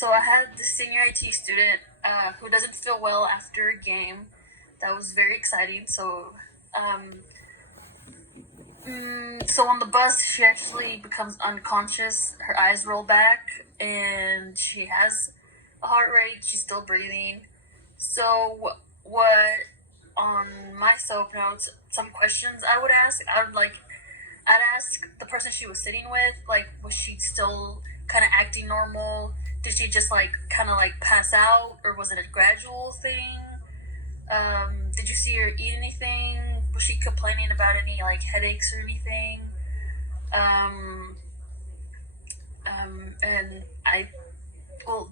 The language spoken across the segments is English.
So I had the senior IT student who doesn't feel well after a game. That was very exciting. So on the bus, she actually becomes unconscious. Her eyes roll back, and she has a heart rate. She's still breathing. So what on my soap notes? Some questions I would ask. I'd ask the person she was sitting with, like, was she still kind of acting normal? Did she just like kind of like pass out, or was it a gradual thing? Did you see her eat anything? Was she complaining about any like headaches or anything? Um, and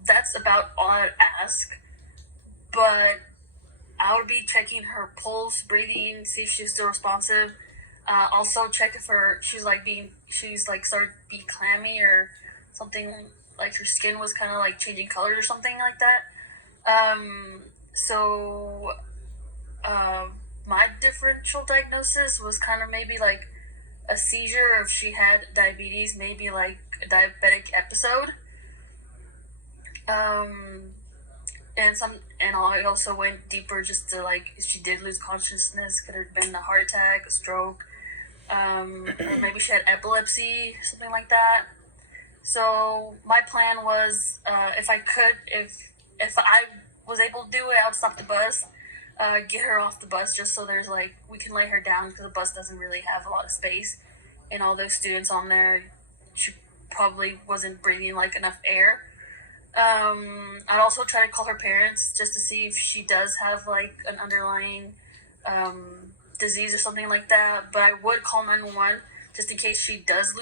that's about all I'd ask. But I would be checking her pulse, breathing, see if she's still responsive. Also check if she's like started to be clammy or something, like her skin was kind of like changing colors or something like that. Um, so my differential diagnosis was kind of maybe like a seizure, or if she had diabetes, maybe like a diabetic episode. Um, and I also went deeper just to like if she did lose consciousness, could it have been a heart attack, a stroke, or maybe she had epilepsy, something like that. So my plan was, if I was able to do it, I would stop the bus, get her off the bus, just so there's like we can lay her down because the bus doesn't really have a lot of space, and all those students on there, she probably wasn't breathing like enough air. I'd also try to call her parents just to see if she does have like an underlying disease or something like that. But I would call 911 just in case she does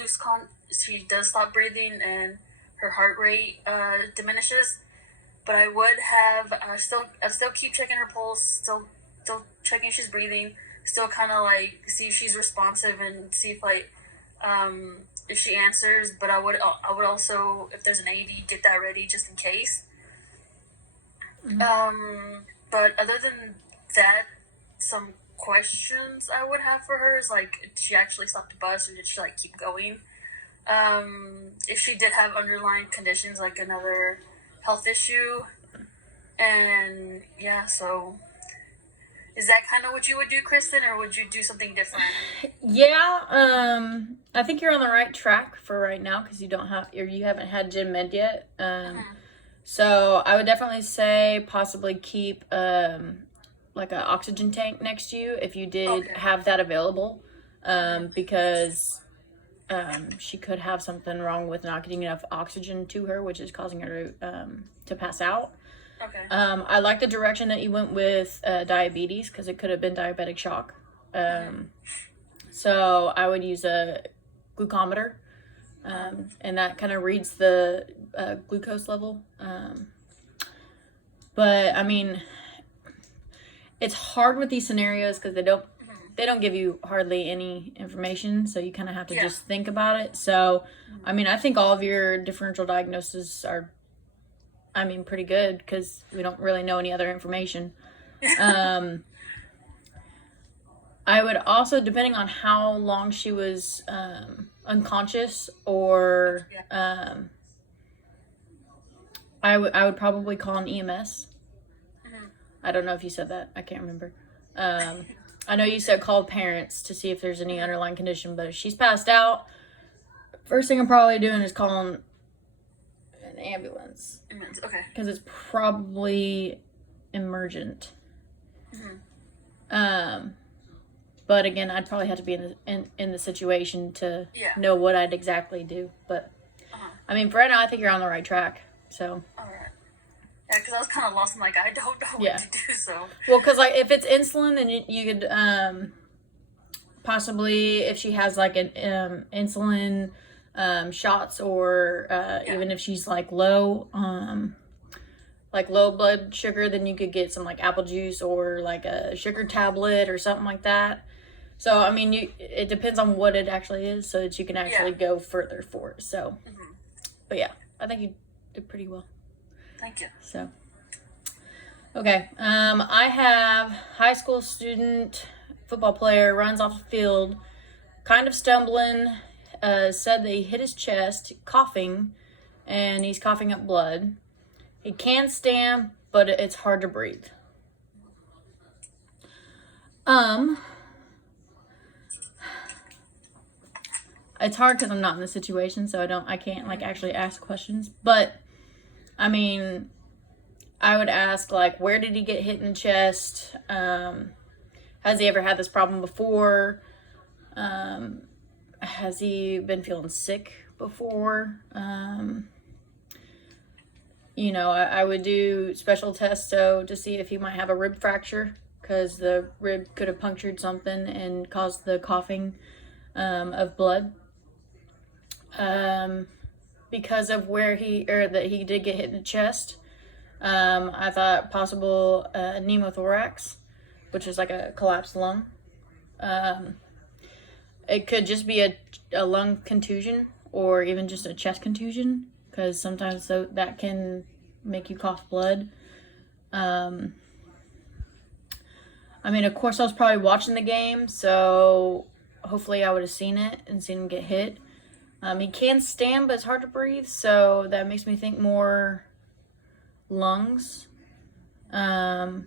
stop breathing and her heart rate diminishes. But I would have I still keep checking her pulse, still checking if she's breathing, still kind of like see if she's responsive and see if she answers. But I would also, if there's an AED, get that ready just in case. But other than that, some questions I would have for her is like, did she actually stop the bus or did she like keep going? If she did have underlying conditions like another health issue, and yeah, so is that kind of what you would do, Kristen, or would you do something different? Yeah, I think you're on the right track for right now because you haven't had gen med yet. So I would definitely say possibly keep like an oxygen tank next to you if you did have that available, because she could have something wrong with not getting enough oxygen to her, which is causing her to pass out. Okay. I like the direction that you went with diabetes because it could have been diabetic shock. So I would use a glucometer, and that kind of reads the glucose level. But I mean, it's hard with these scenarios because they don't give you hardly any information, so you kind of have to just think about it. So, I mean, I think all of your differential diagnoses are, I mean, pretty good because we don't really know any other information. I would also, depending on how long she was unconscious, or I would probably call an EMS. I don't know if you said that. I can't remember. I know you said call parents to see if there's any underlying condition, but if she's passed out, first thing I'm probably doing is calling an ambulance. Okay. Because it's probably emergent. But again, I'd probably have to be in the situation to know what I'd exactly do. But I mean, for right now, I think you're on the right track. So. All right. Yeah, because I was kind of lost. I'm like, I don't know what to do. So. Well, because like if it's insulin, then you could possibly, if she has like an insulin shots, or even if she's like low blood sugar, then you could get some like apple juice or like a sugar tablet or something like that. So I mean, it depends on what it actually is, so that you can actually go further for it. So, but yeah, I think you did pretty well. Thank you. So, okay. I have high school student, football player, runs off the field, kind of stumbling, said that he hit his chest, coughing, and he's coughing up blood. He can stand, but it's hard to breathe. It's hard because I'm not in the situation, so I can't like actually ask questions. But I mean, I would ask like, where did he get hit in the chest? Has he ever had this problem before? Has he been feeling sick before? I would do special tests to see if he might have a rib fracture, because the rib could have punctured something and caused the coughing of blood. Because of that he did get hit in the chest. I thought possible pneumothorax, which is like a collapsed lung. It could just be a lung contusion or even just a chest contusion, because sometimes that can make you cough blood. Of course, I was probably watching the game, so hopefully I would have seen it and seen him get hit. He can stand, but it's hard to breathe, so that makes me think more lungs. I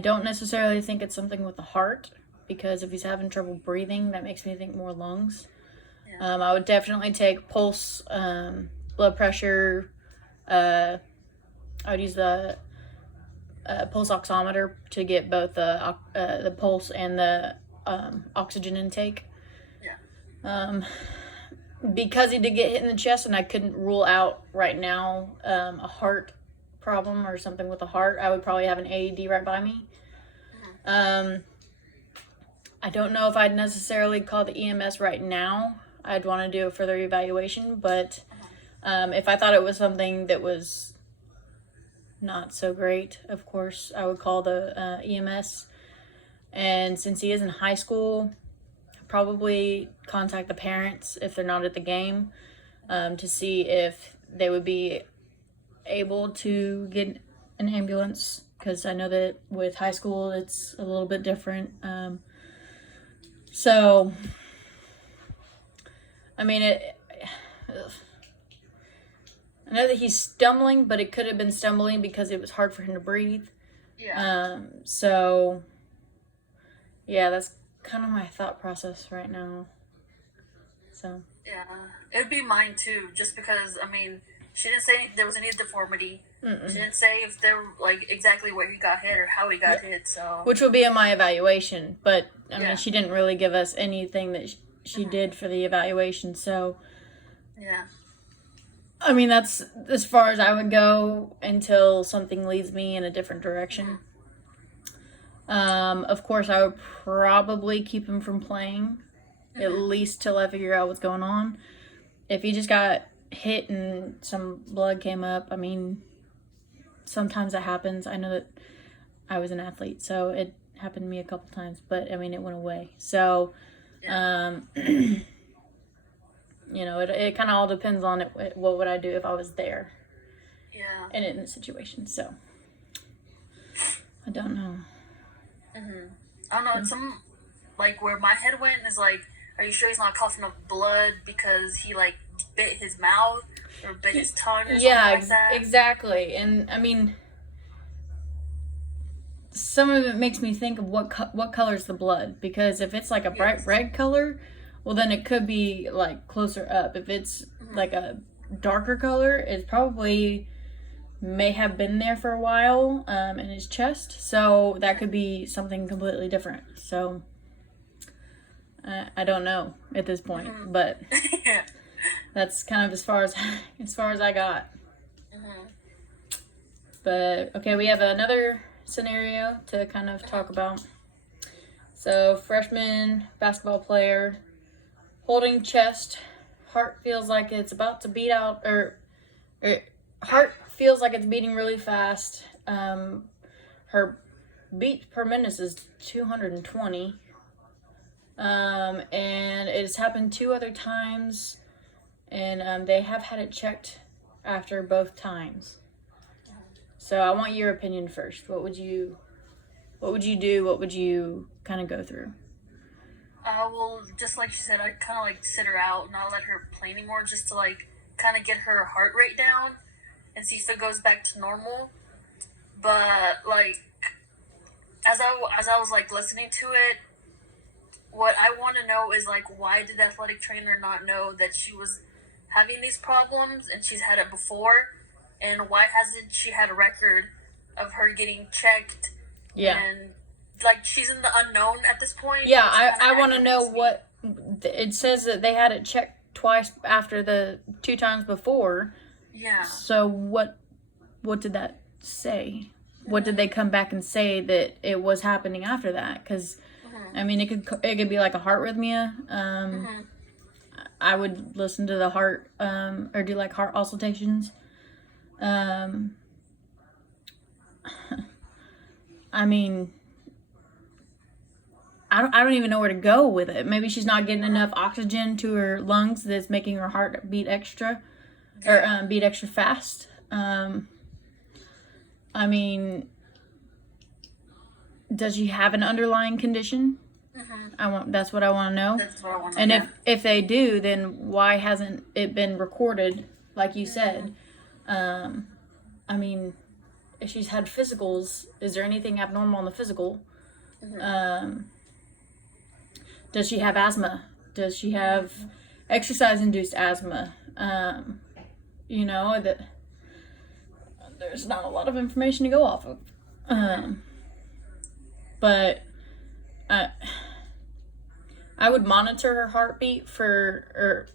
don't necessarily think it's something with the heart, because if he's having trouble breathing, that makes me think more lungs. Yeah. I would definitely take pulse, blood pressure. I would use the pulse oximeter to get both the pulse and the oxygen intake. Because he did get hit in the chest and I couldn't rule out right now a heart problem or something with the heart, I would probably have an AED right by me. I don't know if I'd necessarily call the EMS right now. I'd want to do a further evaluation, but if I thought it was something that was not so great, of course, I would call the EMS. And since he is in high school, probably contact the parents if they're not at the game, to see if they would be able to get an ambulance, because I know that with high school it's a little bit different. I know that he's stumbling, but it could have been stumbling because it was hard for him to breathe. Yeah. Yeah, that's kind of my thought process right now. So. Yeah, it'd be mine too, just because, she didn't say there was any deformity. Mm-mm. She didn't say if there like exactly where he got hit or how he got hit, so. Which will be in my evaluation, but, she didn't really give us anything that she did for the evaluation, so. Yeah. That's as far as I would go until something leads me in a different direction. Of course, I would probably keep him from playing, at least till I figure out what's going on. If he just got hit and some blood came up, sometimes that happens. I know that I was an athlete, so it happened to me a couple times, but it went away. So, it kind of all depends on what would I do if I was there. Yeah. And in the situation, so I don't know. I don't know. It's some where my head went is are you sure he's not coughing up blood because he bit his mouth or bit his tongue or something like that? Exactly. And some of it makes me think of what color's the blood, because if it's a bright red color, well then it could be closer up. If it's a darker color, it probably may have been there for a while in his chest, so that could be something completely different. So I don't know at this point, but that's kind of as far as I got. But okay, we have another scenario to kind of talk about. So, freshman basketball player, holding chest, heart feels like it's about to beat out, or heart feels like it's beating really fast. Her beat per minute is 220. And it's happened 2 other times, and they have had it checked after both times. So I want your opinion first. What would you do? What would you kind of go through? Well, just like you said, I'd kind of sit her out, not let her play anymore, just to kind of get her heart rate down. and see if it goes back to normal. But like, as I was like listening to it, what I want to know is like, why did the athletic trainer not know that she was having these problems and she's had it before, and why hasn't she had a record of her getting checked? Yeah. And like, she's in the unknown at this point. Yeah, which kinda I want to know aggravates me. what it says that they had it checked twice after the 2 times before. Yeah. So what did that say? What did they come back and say that it was happening after that? Because I mean, it could be like a heart arrhythmia. I would listen to the heart or do like heart auscultations. I mean, I don't even know where to go with it. Maybe she's not getting enough oxygen to her lungs that's making her heart beat extra or beat extra fast. I mean, does she have an underlying condition? That's what I want to know. That's what I want to And know. if they do, then why hasn't it been recorded, like you said? I mean, if she's had physicals, is there anything abnormal in the physical? Does she have asthma? Does she have exercise-induced asthma? You know, that there's not a lot of information to go off of. But I would monitor her heartbeat or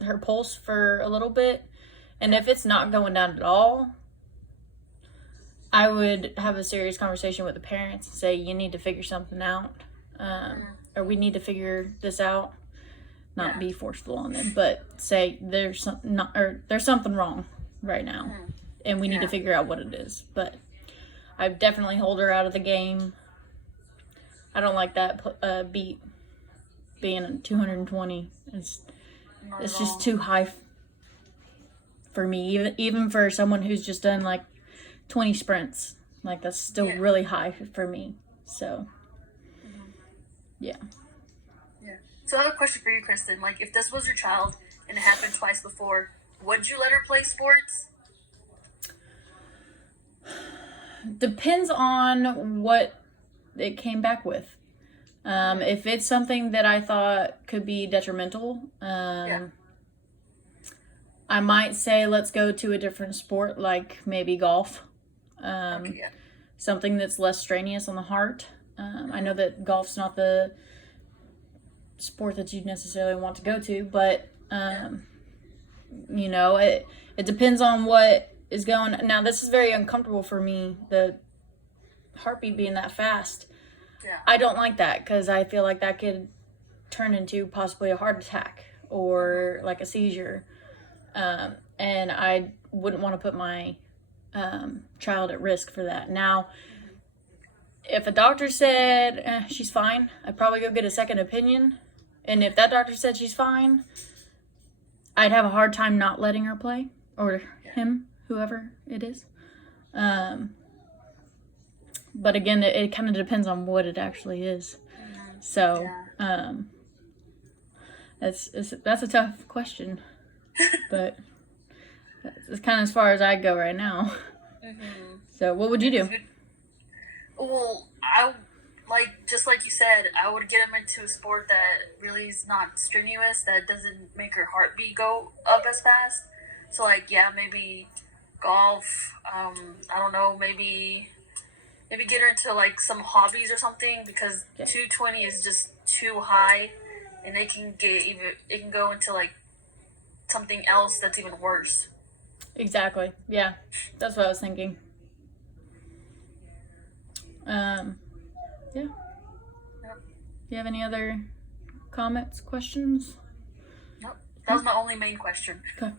her pulse for a little bit. And if it's not going down at all, I would have a serious conversation with the parents and say, you need to figure something out. Or we need to figure this out. Not be forceful on them, but say there's something wrong right now. And we need to figure out what it is. But I definitely hold her out of the game. I don't like that beat being 220. It's just too high for me. Even for someone who's just done like 20 sprints, like that's still really high for me. So, yeah. So I have a question for you, Kristen. Like, if this was your child and it happened twice before, would you let her play sports? Depends on what it came back with. If it's something that I thought could be detrimental, I might say let's go to a different sport, like maybe golf. Something that's less strenuous on the heart. I know that golf's not the sport that you necessarily want to go to, but you know, it depends on what is going. Now, this is very uncomfortable for me, the heartbeat being that fast. I don't like that because I feel like that could turn into possibly a heart attack or like a seizure, and I wouldn't want to put my child at risk for that. Now, if a doctor said she's fine, I'd probably go get a second opinion. And if that doctor said she's fine, I'd have a hard time not letting her play, or him, whoever it is. But again, it kind of depends on what it actually is. So, that's a tough question, but that's kind of as far as I go right now. So, what would you do? Well, just like you said, I would get him into a sport that really is not strenuous, that doesn't make her heartbeat go up as fast. So, like, maybe golf. I don't know, maybe get her into like some hobbies or something, because 220 is just too high, and it can go into like something else that's even worse. Exactly. Yeah, that's what I was thinking. Yeah. Do you have any other comments, questions? Nope. That was my only main question. Okay.